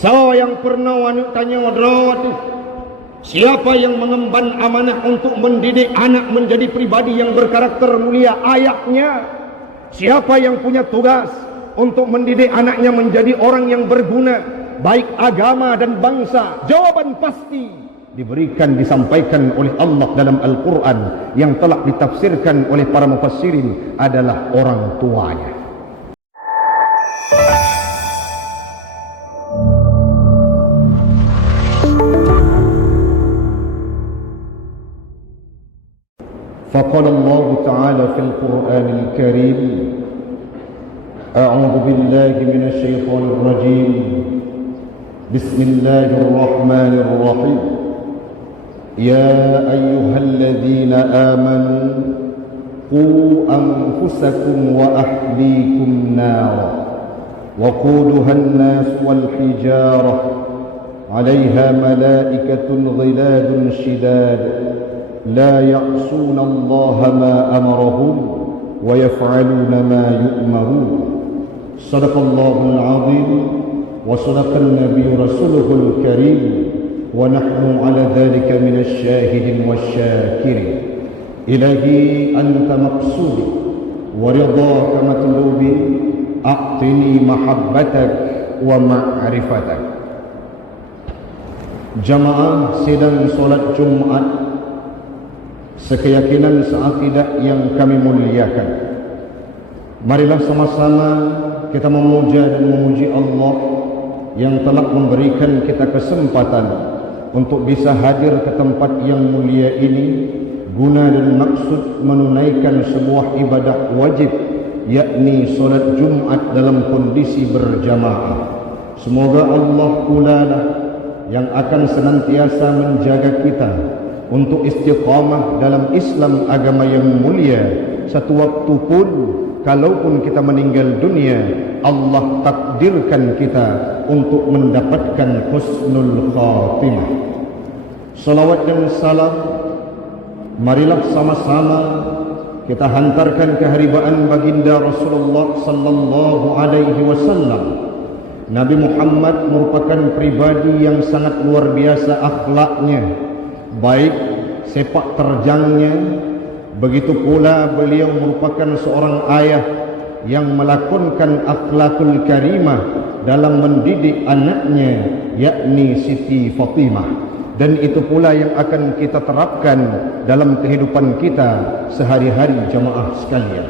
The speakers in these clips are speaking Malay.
Saya yang pernah wanita tanya wadrawati, siapa yang mengemban amanah untuk mendidik anak menjadi pribadi yang berkarakter mulia? Ayahnya. Siapa yang punya tugas untuk mendidik anaknya menjadi orang yang berguna, baik agama dan bangsa? Jawaban pasti diberikan, disampaikan oleh Allah dalam Al-Quran yang telah ditafsirkan oleh para mufassirin adalah orang tuanya. فقال الله تعالى في القرآن الكريم: أعوذ بالله من الشيطان الرجيم بسم الله الرحمن الرحيم يا أيها الذين آمنوا قوا أنفسكم وأهليكم نارا وقودها الناس والحجارة عليها ملائكة غلاد شداد لا يعصون الله ما أمرهم ويفعلون ما يؤمرون صدق الله العظيم وصدق النبي رسوله الكريم ونحن على ذلك من الشاهدين والشاكرين. إلهي أنت مقصودي ورضاك مطلوبي أعطني محبتك ومعرفتك. Jamaah sidang solat Jumat sekeyakinan seakidah yang kami muliakan, marilah sama-sama kita memuja dan memuji Allah yang telah memberikan kita kesempatan untuk bisa hadir ke tempat yang mulia ini guna dan maksud menunaikan sebuah ibadah wajib, yakni solat Jumat dalam kondisi berjamaah. Semoga Allah pula lah yang akan senantiasa menjaga kita untuk istiqamah dalam Islam, agama yang mulia. Satu waktu pun, kalaupun kita meninggal dunia, Allah takdirkan kita untuk mendapatkan husnul khatimah. Salawat dan salam marilah sama-sama kita hantarkan keharibaan baginda Rasulullah sallallahu alaihi wasallam. Nabi Muhammad merupakan pribadi yang sangat luar biasa akhlaknya, baik sepak terjangnya. Begitu pula beliau merupakan seorang ayah yang melakonkan akhlakul karimah dalam mendidik anaknya, yakni Siti Fatimah. Dan itu pula yang akan kita terapkan dalam kehidupan kita sehari-hari, jamaah sekalian.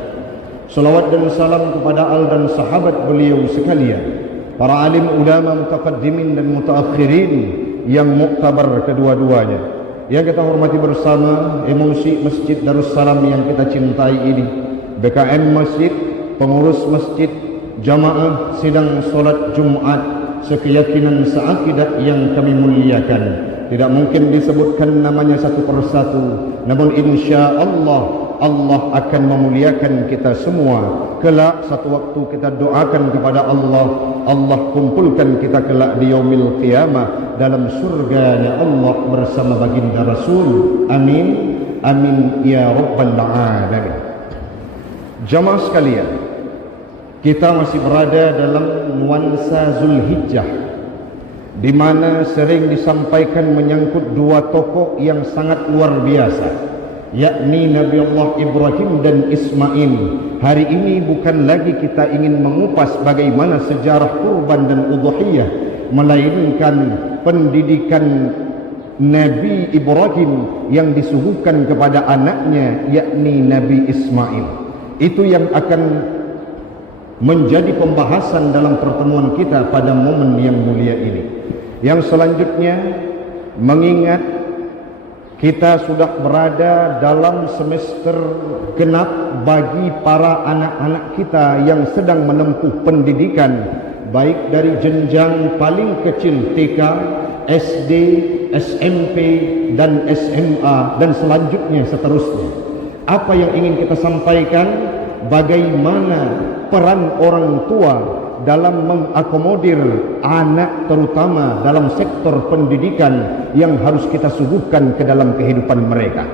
Salawat dan salam kepada al dan sahabat beliau sekalian, para alim ulama mutaqaddimin dan mutaakhirin yang muktabar kedua-duanya. Yang kita hormati bersama emosi Masjid Darussalam yang kita cintai ini, BKM Masjid, pengurus masjid, jamaah sidang solat Jumat sekeyakinan seakidah yang kami muliakan. Tidak mungkin disebutkan namanya satu persatu, namun insya Allah Allah akan memuliakan kita semua. Kelak satu waktu kita doakan kepada Allah, Allah kumpulkan kita kelak di yaumil qiyamah dalam surganya Allah bersama baginda Rasul. Amin, amin ya rabbal alamin. Jamaah sekalian, kita masih berada dalam nuansa Zulhijjah, di mana sering disampaikan menyangkut dua tokoh yang sangat luar biasa, yakni Nabi Allah Ibrahim dan Ismail. Hari ini bukan lagi kita ingin mengupas bagaimana sejarah kurban dan udhiyah, melainkan pendidikan Nabi Ibrahim yang disuguhkan kepada anaknya, yakni Nabi Ismail. Itu yang akan menjadi pembahasan dalam pertemuan kita pada momen yang mulia ini. Yang selanjutnya, mengingat kita sudah berada dalam semester genap bagi para anak-anak kita yang sedang menempuh pendidikan, baik dari jenjang paling kecil TK, SD, SMP, dan SMA, dan selanjutnya seterusnya. Apa yang ingin kita sampaikan? Bagaimana peran orang tua dalam mengakomodir anak, terutama dalam sektor pendidikan yang harus kita suguhkan ke dalam kehidupan mereka.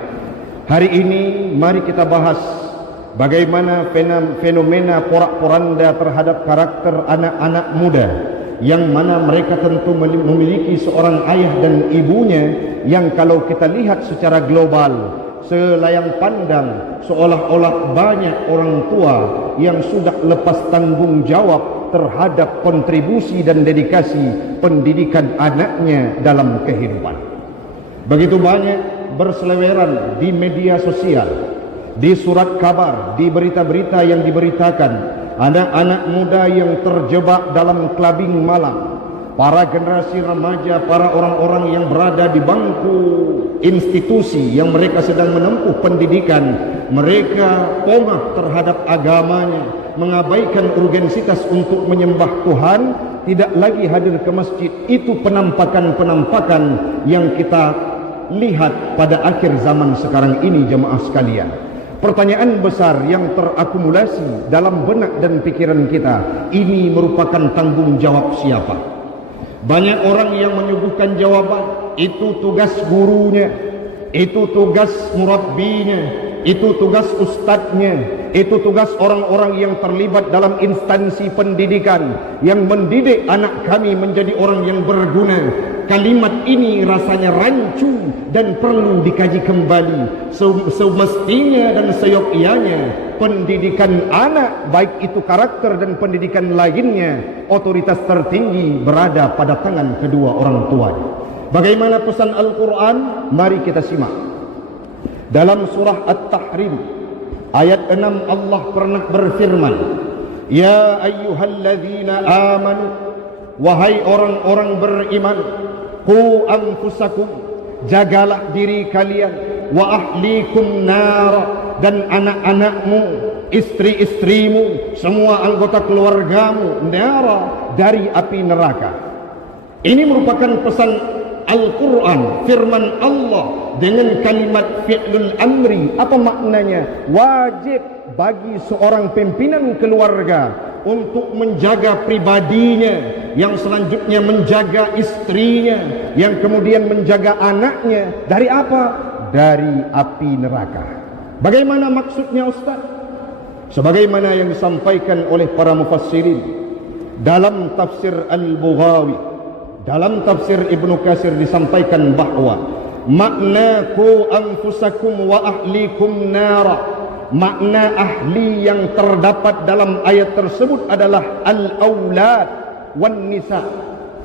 Hari ini mari kita bahas bagaimana fenomena porak-poranda terhadap karakter anak-anak muda yang mana mereka tentu memiliki seorang ayah dan ibunya yang kalau kita lihat secara global, selayang pandang, seolah-olah banyak orang tua yang sudah lepas tanggung jawab terhadap kontribusi dan dedikasi pendidikan anaknya dalam kehidupan. Begitu banyak berseleweran di media sosial, di surat kabar, di berita-berita yang diberitakan, anak-anak muda yang terjebak dalam kelabing malam, para generasi remaja, para orang-orang yang berada di bangku institusi yang mereka sedang menempuh pendidikan, mereka pongah terhadap agamanya, mengabaikan urgensitas untuk menyembah Tuhan, tidak lagi hadir ke masjid. Itu penampakan-penampakan yang kita lihat pada akhir zaman sekarang ini, jemaah sekalian. Pertanyaan besar yang terakumulasi dalam benak dan pikiran kita, ini merupakan tanggung jawab siapa? Banyak orang yang menyuguhkan jawaban, itu tugas gurunya, itu tugas murabbinya, itu tugas ustadznya, itu tugas orang-orang yang terlibat dalam instansi pendidikan yang mendidik anak kami menjadi orang yang berguna. Kalimat ini rasanya rancu dan perlu dikaji kembali. Semestinya dan seyogyanya pendidikan anak, baik itu karakter dan pendidikan lainnya, otoritas tertinggi berada pada tangan kedua orang tuanya. Bagaimana pesan Al-Quran? Mari kita simak. Dalam surah At-Tahrim ayat 6 Allah pernah berfirman, Ya ayyuhalladzina amanu, wahai orang-orang beriman, qu anfusakum, jagalah diri kalian, wa ahlikum nara, dan anak-anakmu, istri-istrimu, semua anggota keluargamu, nara, dari api neraka. Ini merupakan pesan Al-Quran, firman Allah dengan kalimat fi'lul amri. Apa maknanya? Wajib bagi seorang pimpinan keluarga untuk menjaga pribadinya, yang selanjutnya menjaga istrinya, yang kemudian menjaga anaknya. Dari apa? Dari api neraka. Bagaimana maksudnya Ustaz? Sebagaimana yang disampaikan oleh para mufassirin dalam tafsir Al-Bughawi, dalam tafsir Ibnu Katsir disampaikan bahwa makna ku anfusakum wa ahlikum nara, makna ahli yang terdapat dalam ayat tersebut adalah al-aulad wan nisa,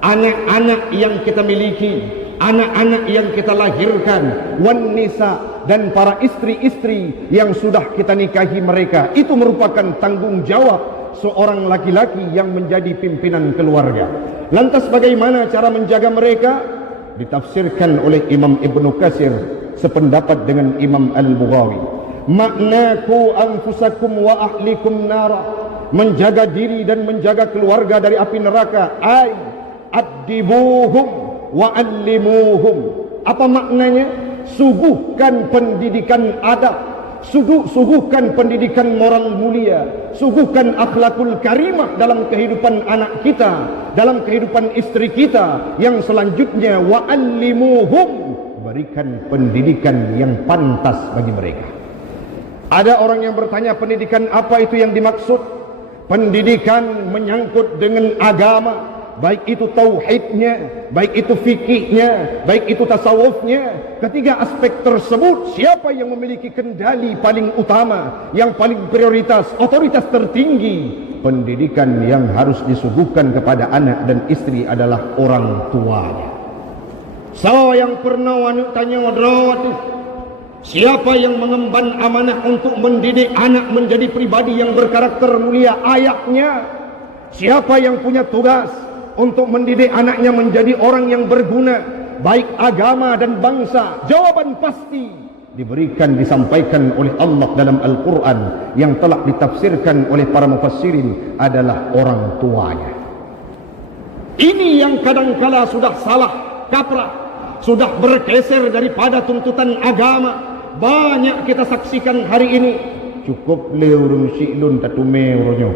anak-anak yang kita miliki, anak-anak yang kita lahirkan, wan nisa, dan para istri-istri yang sudah kita nikahi mereka. Itu merupakan tanggung jawab seorang laki-laki yang menjadi pimpinan keluarga. Lantas bagaimana cara menjaga mereka? Ditafsirkan oleh Imam Ibnu Katsir sependapat dengan Imam Al-Bughawi. Maknaku anfusakum wa ahlikum nara, menjaga diri dan menjaga keluarga dari api neraka. Ay addibuhum wa allimuhum. Apa maknanya? Suguhkan pendidikan adab, suguhkan pendidikan moral mulia, suguhkan akhlakul karimah dalam kehidupan anak kita, dalam kehidupan istri kita. Yang selanjutnya wa'allimuhum, berikan pendidikan yang pantas bagi mereka. Ada orang yang bertanya, pendidikan apa itu yang dimaksud? Pendidikan menyangkut dengan agama, baik itu tauhidnya, baik itu fikihnya, baik itu tasawufnya. Ketiga aspek tersebut, siapa yang memiliki kendali paling utama, yang paling prioritas, otoritas tertinggi pendidikan yang harus disuguhkan kepada anak dan istri adalah orang tuanya. So yang pernah tanya wadrawat, siapa yang mengemban amanah untuk mendidik anak menjadi pribadi yang berkarakter mulia? Ayahnya. Siapa yang punya tugas untuk mendidik anaknya menjadi orang yang berguna, baik agama dan bangsa? Jawaban pasti diberikan, disampaikan oleh Allah dalam Al-Quran yang telah ditafsirkan oleh para mufassirin adalah orang tuanya. Ini yang kadangkala sudah salah kaprah, sudah bergeser daripada tuntutan agama. Banyak kita saksikan hari ini. Cukup leurung si'lun tatume uronyo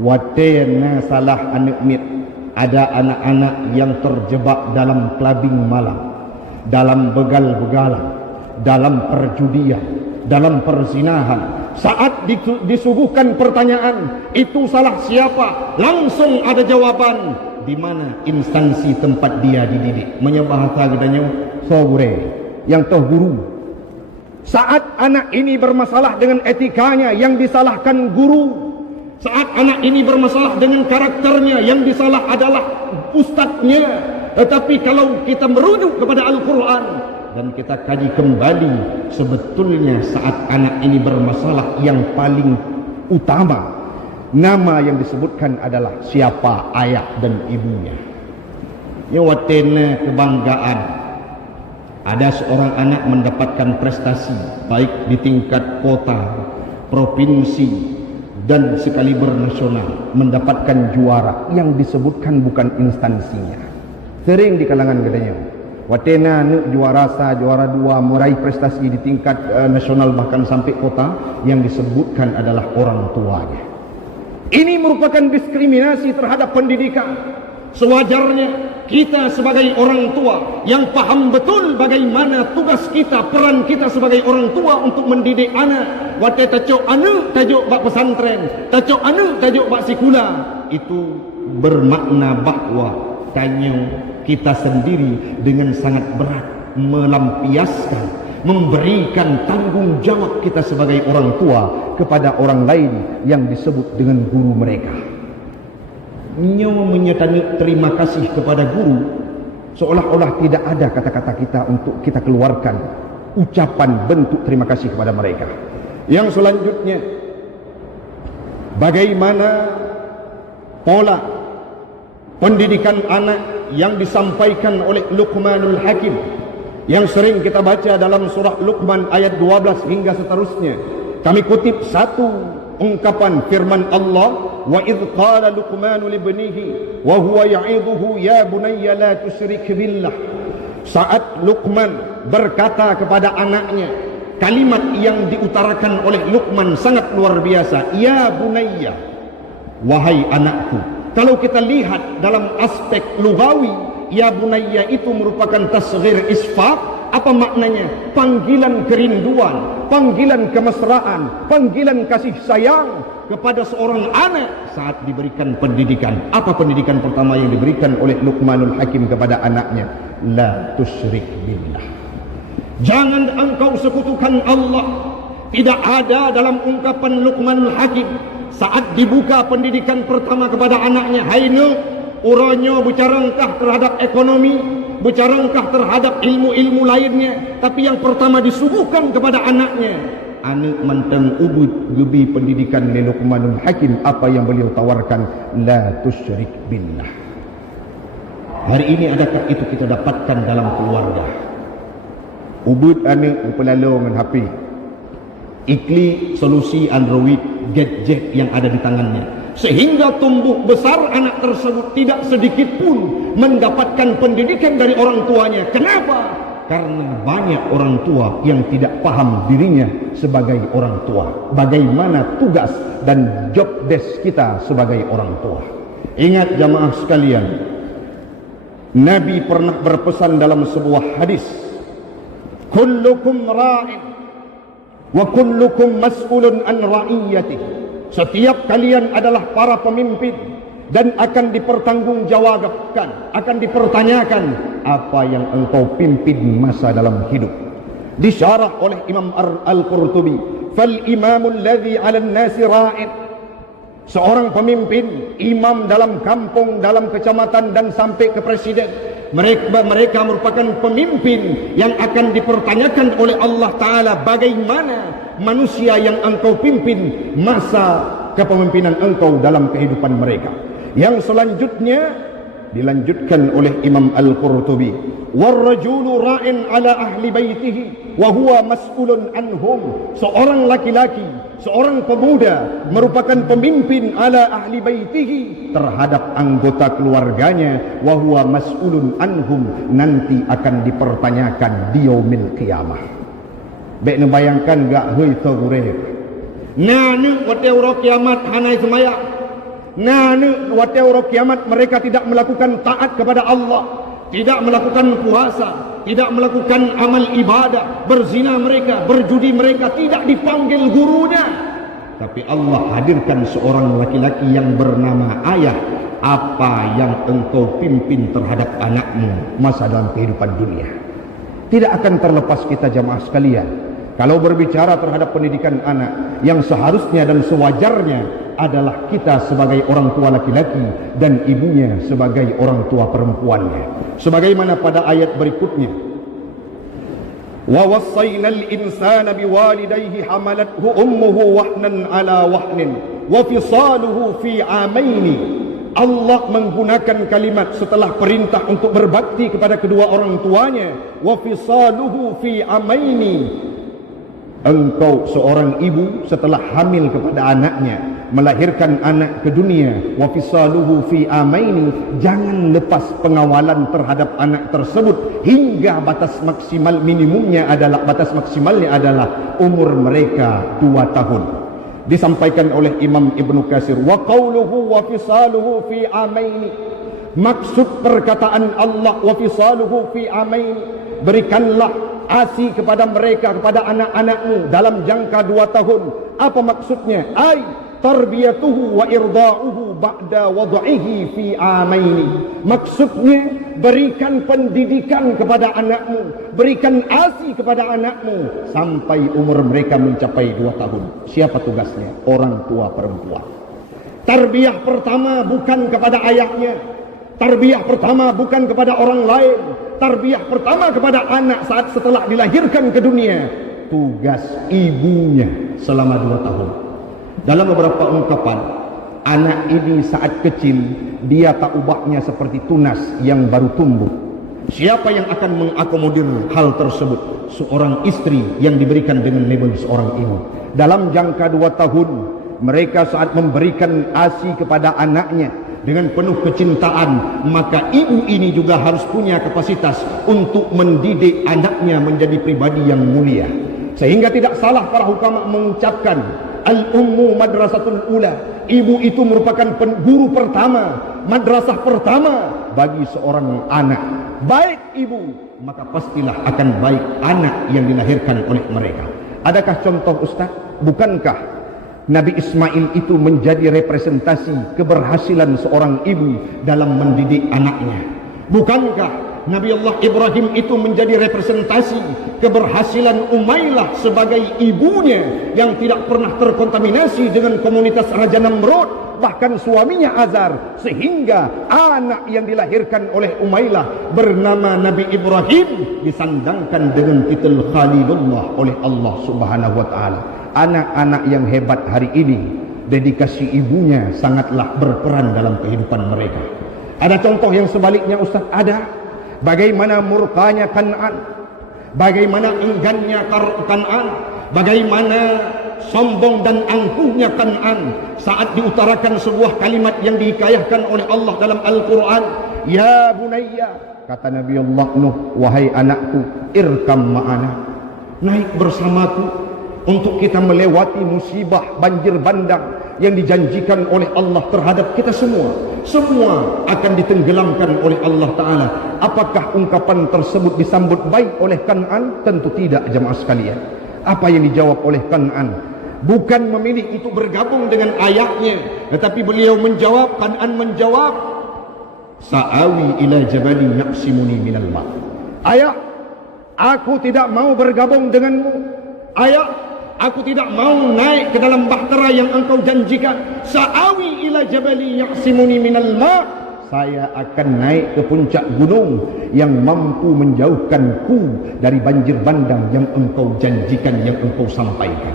wadena salah anak mit. Ada anak-anak yang terjebak dalam kelabing malam, dalam begal-begalan, dalam perjudian, dalam perzinahan. Saat disuguhkan pertanyaan, itu salah siapa? Langsung ada jawaban, di mana instansi tempat dia dididik. Menyebahasa gedanya sore yang toh guru. Saat anak ini bermasalah dengan etikanya, yang disalahkan guru. Saat anak ini bermasalah dengan karakternya, yang disalah adalah ustadznya. Tetapi kalau kita merujuk kepada Al-Quran dan kita kaji kembali, sebetulnya saat anak ini bermasalah, yang paling utama, nama yang disebutkan adalah siapa ayah dan ibunya. Ya, watena kebanggaan. Ada seorang anak mendapatkan prestasi baik di tingkat kota, provinsi dan sekaliber nasional, mendapatkan juara, yang disebutkan bukan instansinya. Sering di kalangan gedenya, watena juara sa, juara dua, meraih prestasi di tingkat nasional bahkan sampai kota, yang disebutkan adalah orang tuanya. Ini merupakan diskriminasi terhadap pendidikan. Sewajarnya kita sebagai orang tua yang paham betul bagaimana tugas kita, peran kita sebagai orang tua untuk mendidik anak. Wate tajuk anak tajuk bak pesantren, tajuk anak tajuk bak sikula, itu bermakna bahawa tanya kita sendiri dengan sangat berat melampiaskan, memberikan tanggung jawab kita sebagai orang tua kepada orang lain yang disebut dengan guru mereka. Nyawa menyatakan terima kasih kepada guru, seolah-olah tidak ada kata-kata kita untuk kita keluarkan ucapan bentuk terima kasih kepada mereka. Yang selanjutnya, bagaimana pola pendidikan anak yang disampaikan oleh Luqmanul Hakim, yang sering kita baca dalam surah Luqman ayat 12 hingga seterusnya. Kami kutip satu ungkapan firman Allah, wa idh qala Luqmanu libnihi wa huwa ya'idhuhu ya bunayya la tusyrik billah. Saat Luqman berkata kepada anaknya, kalimat yang diutarakan oleh Luqman sangat luar biasa, ya bunayya, wahai anakku. Kalau kita lihat dalam aspek lugawi, ya bunayya itu merupakan tasghir isfaq. Apa maknanya? Panggilan kerinduan, panggilan kemesraan, panggilan kasih sayang kepada seorang anak saat diberikan pendidikan. Apa pendidikan pertama yang diberikan oleh Luqmanul Hakim kepada anaknya? La tusyrik billah. Jangan engkau sekutukan Allah. Tidak ada dalam ungkapan Luqmanul Hakim saat dibuka pendidikan pertama kepada anaknya, hai nak, uranya bercarangkah terhadap ekonomi, bercarangkah terhadap ilmu-ilmu lainnya, tapi yang pertama disuguhkan kepada anaknya, anak mentang ubud lebih pendidikan oleh Luqmanul Hakim. Apa yang beliau tawarkan? La tusyrik billah. Hari ini adakah itu kita dapatkan dalam keluarga? Ubud anak berpelalung dengan HP, ikli solusi Android, gadget yang ada di tangannya, sehingga tumbuh besar anak tersebut tidak sedikit pun mendapatkan pendidikan dari orang tuanya. Kenapa? Karena banyak orang tua yang tidak paham dirinya sebagai orang tua, bagaimana tugas dan job desk kita sebagai orang tua. Ingat jamaah sekalian, Nabi pernah berpesan dalam sebuah hadis, kullukum ra'in wa kullukum mas'ulun an ra'iyatihi. Setiap kalian adalah para pemimpin dan akan dipertanggungjawabkan, akan dipertanyakan apa yang engkau pimpin masa dalam hidup. Disyarah oleh Imam Al-Qurtubi, fal imamul ladzi 'alan nasi ra'in. Seorang pemimpin, imam dalam kampung, dalam kecamatan dan sampai ke presiden, mereka merupakan pemimpin yang akan dipertanyakan oleh Allah Ta'ala bagaimana manusia yang engkau pimpin masa kepemimpinan engkau dalam kehidupan mereka. Yang selanjutnya dilanjutkan oleh Imam Al-Qurtubi, warrajulu ra'in ala ahli baitihi wa huwa mas'ulun anhum. Seorang laki-laki, seorang pemuda merupakan pemimpin ala ahli baitihi, terhadap anggota keluarganya, wa huwa mas'ulun anhum, nanti akan dipertanyakan di yaumil qiyamah. Baik membayangkan gak hei sagure. Nanu wate ora kiamat hanai semaya. Nanu wate ora kiamat mereka tidak melakukan taat kepada Allah, tidak melakukan puasa, tidak melakukan amal ibadah, berzina mereka, berjudi mereka, tidak dipanggil gurunya. Tapi Allah hadirkan seorang laki-laki yang bernama ayah, apa yang engkau pimpin terhadap anakmu masa dalam kehidupan dunia. Tidak akan terlepas kita jamaah sekalian, kalau berbicara terhadap pendidikan anak, yang seharusnya dan sewajarnya adalah kita sebagai orang tua laki-laki dan ibunya sebagai orang tua perempuannya. Sebagaimana pada ayat berikutnya, wa wassaynal insana biwalidayhi hamalathu ummuhu wahnan ala wahnin wa fisaluhu fi amaini. Allah menggunakan kalimat setelah perintah untuk berbakti kepada kedua orang tuanya, wa fisaluhu fi amaini. Engkau seorang ibu setelah hamil kepada anaknya, melahirkan anak ke dunia, wa fisaluhu fi amaini, jangan lepas pengawalan terhadap anak tersebut hingga batas maksimal minimumnya adalah, batas maksimalnya adalah umur mereka 2 tahun. Disampaikan oleh Imam Ibnu Katsir, wa qauluhu wa fisaluhu fi amaini, maksud perkataan Allah wa fisaluhu fi amaini, berikanlah ASI kepada mereka, kepada anak-anakmu dalam jangka 2 tahun. Apa maksudnya? Ai tarbiyatuhu wa irda'uhu ba'da wad'ihi fi amaini. Maksudnya berikan pendidikan kepada anakmu, berikan ASI kepada anakmu sampai umur mereka mencapai 2 tahun. Siapa tugasnya? Orang tua perempuan. Tarbiyah pertama bukan kepada ayahnya, tarbiyah pertama bukan kepada orang lain, tarbiyah pertama kepada anak saat setelah dilahirkan ke dunia. Tugas ibunya selama 2 tahun. Dalam beberapa ungkapan, anak ini saat kecil dia tak ubahnya seperti tunas yang baru tumbuh. Siapa yang akan mengakomodir hal tersebut? Seorang istri yang diberikan dengan label seorang ibu. Dalam jangka 2 tahun, mereka saat memberikan ASI kepada anaknya dengan penuh kecintaan, maka ibu ini juga harus punya kapasitas untuk mendidik anaknya menjadi pribadi yang mulia. Sehingga tidak salah para hukama mengucapkan al-ummu madrasatul ula, ibu itu merupakan guru pertama, madrasah pertama bagi seorang anak. Baik ibu, maka pastilah akan baik anak yang dilahirkan oleh mereka. Adakah contoh Ustaz? Bukankah Nabi Ismail itu menjadi representasi keberhasilan seorang ibu dalam mendidik anaknya? Bukankah Nabi Allah Ibrahim itu menjadi representasi keberhasilan Umailah sebagai ibunya yang tidak pernah terkontaminasi dengan komunitas Raja Namrud, bahkan suaminya Azar, sehingga anak yang dilahirkan oleh Umailah bernama Nabi Ibrahim disandangkan dengan titel Khalilullah oleh Allah Subhanahu wa taala. Anak-anak yang hebat hari ini, dedikasi ibunya sangatlah berperan dalam kehidupan mereka. Ada contoh yang sebaliknya Ustaz? Ada. Bagaimana murkanya Kan'an, bagaimana enggannya Kan'an, bagaimana sombong dan angkuhnya Kan'an saat diutarakan sebuah kalimat yang dihikayahkan oleh Allah dalam Al-Quran. Ya bunayya, kata Nabi Allah Nuh, wahai anakku, irkam ma'ana, naik bersamaku untuk kita melewati musibah banjir bandang yang dijanjikan oleh Allah terhadap kita semua. Semua akan ditenggelamkan oleh Allah Ta'ala. Apakah ungkapan tersebut disambut baik oleh Kan'an? Tentu tidak jamaah sekalian. Apa yang dijawab oleh Kan'an? Bukan memilih untuk bergabung dengan ayahnya, tetapi beliau menjawab, Kan'an menjawab, sa'awi ila jabali yaqsimuni minal ma'. Ayah, aku tidak mau bergabung denganmu. Ayah, aku tidak mau naik ke dalam bahtera yang engkau janjikan. Sa'awi ila jabali yaqsimuni minal ma'. Saya akan naik ke puncak gunung yang mampu menjauhkanku dari banjir bandang yang engkau janjikan, yang engkau sampaikan.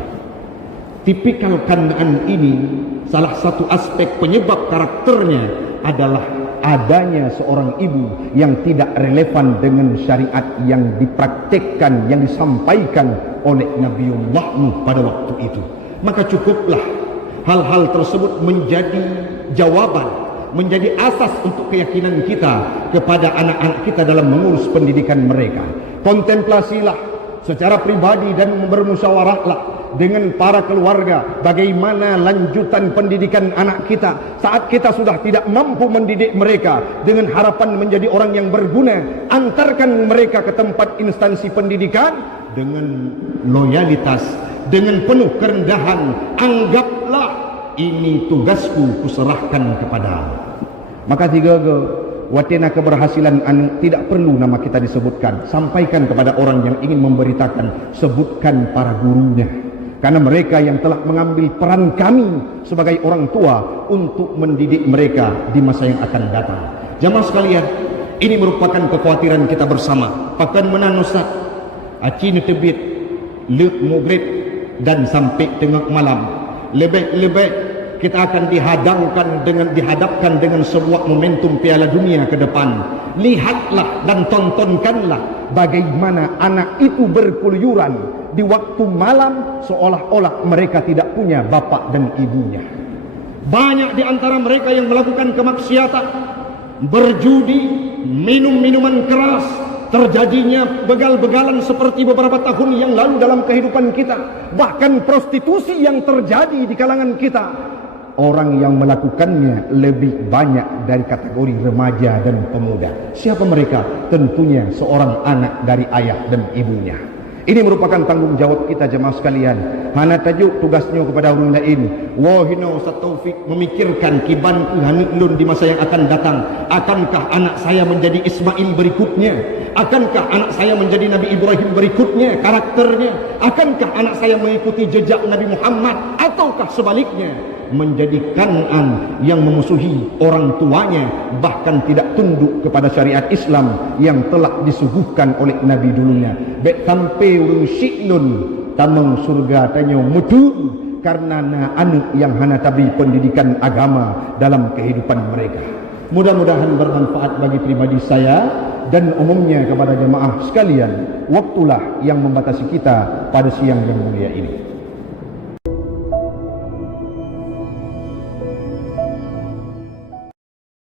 Tipikal Kan'an ini, salah satu aspek penyebab karakternya adalah adanya seorang ibu yang tidak relevan dengan syariat yang dipraktekkan, yang disampaikan oleh Nabiullah Nuh pada waktu itu. Maka cukuplah hal-hal tersebut menjadi jawaban, menjadi asas untuk keyakinan kita kepada anak-anak kita dalam mengurus pendidikan mereka. Kontemplasilah secara pribadi dan bermusyawarahlah dengan para keluarga bagaimana lanjutan pendidikan anak kita saat kita sudah tidak mampu mendidik mereka dengan harapan menjadi orang yang berguna. Antarkan mereka ke tempat instansi pendidikan dengan loyalitas, dengan penuh kerendahan. Anggaplah ini tugasku, kuserahkan kepadamu. Maka tiga watena keberhasilan anu tidak perlu nama kita disebutkan. Sampaikan kepada orang yang ingin memberitakan, sebutkan para gurunya. Karena mereka yang telah mengambil peran kami sebagai orang tua untuk mendidik mereka di masa yang akan datang. Jamaah sekalian, ini merupakan kekhawatiran kita bersama. Pakan menanusak, aci netebit, lek mugrid dan sampai tengah malam. Lebih-lebih kita akan dihadapkan dengan sebuah momentum Piala Dunia ke depan. Lihatlah dan tontonkanlah bagaimana anak itu berkeluyuran di waktu malam seolah-olah mereka tidak punya bapak dan ibunya. Banyak di antara mereka yang melakukan kemaksiatan, berjudi, minum minuman keras, terjadinya begal-begalan seperti beberapa tahun yang lalu dalam kehidupan kita. Bahkan prostitusi yang terjadi di kalangan kita, orang yang melakukannya lebih banyak dari kategori remaja dan pemuda. Siapa mereka? Tentunya seorang anak dari ayah dan ibunya. Ini merupakan tanggung jawab kita jemaah sekalian. Hana tajuk tugasnya kepada orang lain. Wahina Ustaz Taufik memikirkan kiban hanilun di masa yang akan datang. Akankah anak saya menjadi Ismail berikutnya? Akankah anak saya menjadi Nabi Ibrahim berikutnya karakternya? Akankah anak saya mengikuti jejak Nabi Muhammad? Ataukah sebaliknya menjadi Kan'an yang memusuhi orang tuanya, bahkan tidak tunduk kepada syariat Islam yang telah disuguhkan oleh Nabi dulunya. Bek sampai urung syiknun tamang surga tanyo mutu karena anak yang hana tabi pendidikan agama dalam kehidupan mereka. Mudah-mudahan bermanfaat bagi pribadi saya dan umumnya kepada jemaah sekalian. Waktulah yang membatasi kita pada siang yang mulia ini.